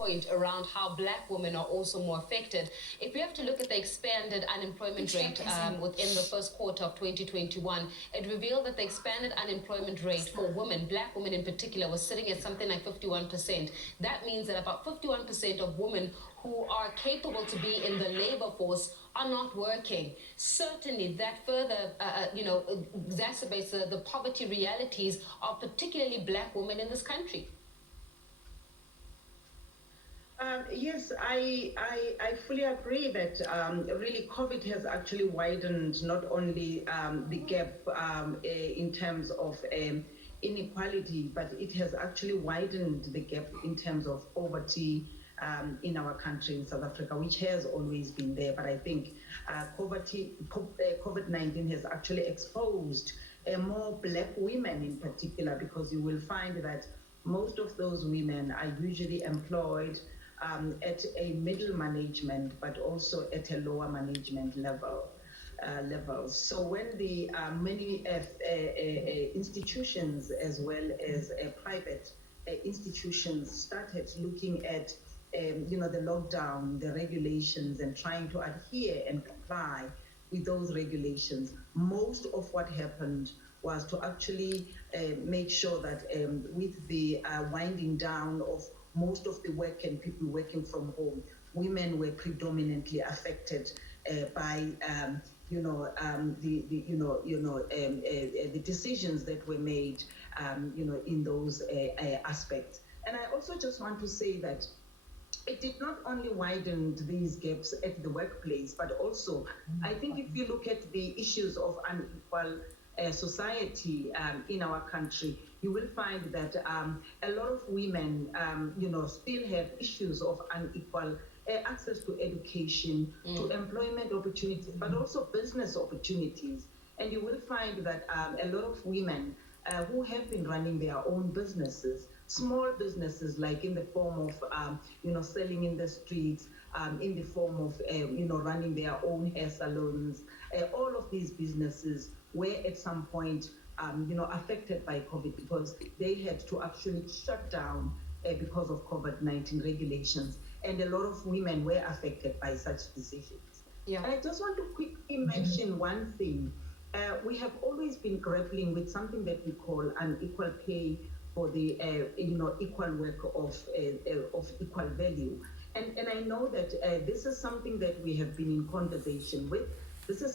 point around how black women are also more affected. If we have to look at the expanded unemployment rate within the first quarter of 2021, it revealed that the expanded unemployment rate for women, black women in particular, was sitting at something like 51%. That means that about 51% of women who are capable to be in the labor force are not working. Certainly, that further, exacerbates the poverty realities of particularly black women in this country. Yes, I fully agree that really COVID has actually widened not only the gap in terms of inequality, but it has actually widened the gap in terms of poverty in our country, in South Africa, which has always been there. But I think COVID-19 has actually exposed more black women in particular, because you will find that most of those women are usually employed at a middle management, but also at a lower management level. So when the many institutions as well as private institutions started looking at the lockdown, the regulations, and trying to adhere and comply with those regulations, most of what happened was to actually make sure that with the winding down of most of the work and people working from home, women were predominantly affected by the decisions that were made in those aspects. And I also just want to say that it did not only widen these gaps at the workplace, but also I think if you look at the issues of unequal society in our country, you will find that a lot of women, still have issues of unequal access to education, to employment opportunities, but also business opportunities. And you will find that a lot of women who have been running their own businesses, small businesses, like in the form of, selling in the streets, in the form of, running their own hair salons, all of these businesses were at some point, affected by COVID, because they had to actually shut down because of COVID-19 regulations. And a lot of women were affected by such decisions. Yeah. And I just want to quickly mention one thing. We have always been grappling with something that we call unequal pay for the equal work of equal value. And I know that this is something that we have been in conversation with. This is